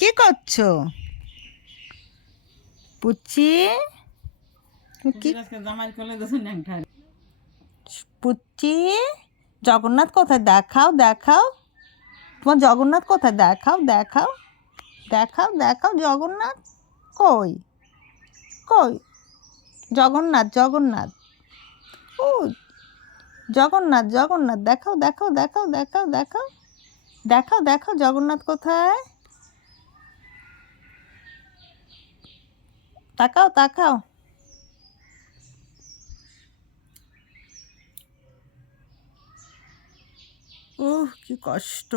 কি করছো পুচি? পুচি জগন্নাথ কোথায়? দেখাও দেখাও, তোমার জগন্নাথ কোথায়? দেখাও দেখাও দেখাও দেখাও, জগন্নাথ কই? কই জগন্নাথ? জগন্নাথ ও, জগন্নাথ জগন্নাথ দেখাও দেখাও দেখাও দেখাও দেখাও দেখাও দেখাও, জগন্নাথ কোথায়? তাকাও তাকাও। কি কষ্ট।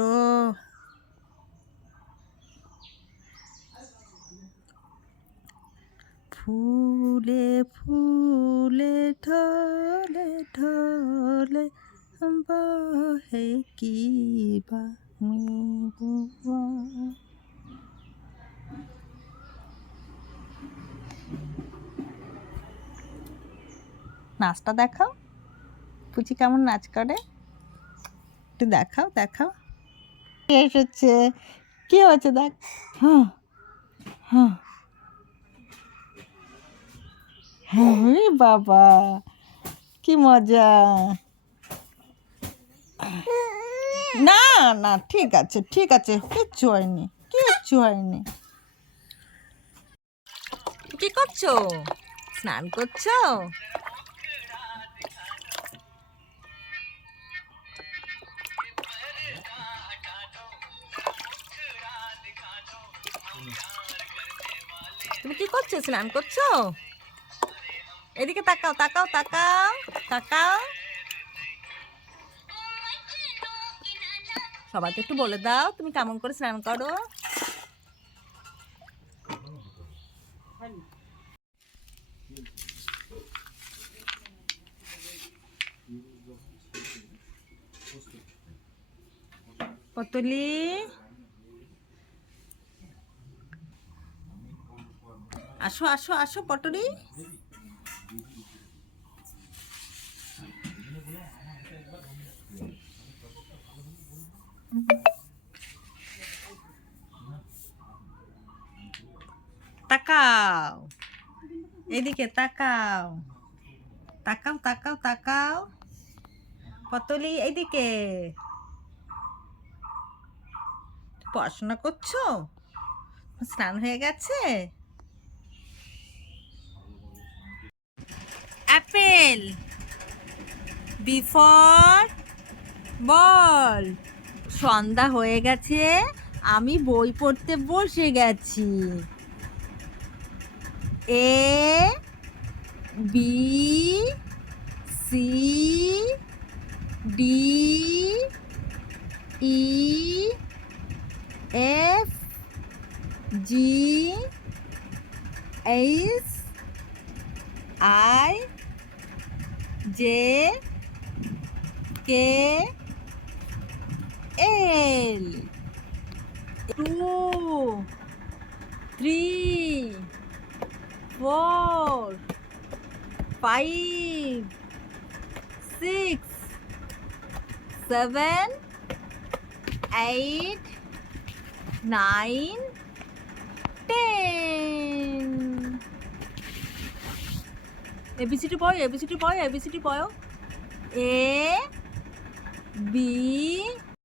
ফুলে ফুলে ঢলে ঢলে বহে কি বা নাচটা দেখাও, পুচি কেমন নাচ করে একটু দেখাও দেখাও। এসেছে, কি হয়েছে দেখ। হ্যাঁ হ্যাঁ হ্যাঁ, বাবা কি মজা। না না, ঠিক আছে ঠিক আছে, কিচ্ছু হয়নি কিচ্ছু হয়নি। কি করছো? স্নান করছো? তুমি কি করছো? স্নান করছো? এদিকে তাকাও তাকাও তাকাও তাকাও। সবাইকে একটু বলে দাও তুমি কেমন করে স্নান করো। পতলি আসো আসো আসো পটলি। তাকাও এদিকে তাকাও তাকাও তাকাও তাকাও। পতলি এইদিকে। পড়াশোনা করছো? স্নান হয়ে গেছে? Apple B for ball. সন্ধ্যা হয়ে গেছে, আমি বই পড়তে বসে গেছি। A B C D E F G H I J K L. 2 3 4 5 6 7 8 9 10। ABCD পড়ো, এবিসিডি পড়ো, এবিসিডি পড়ো। A B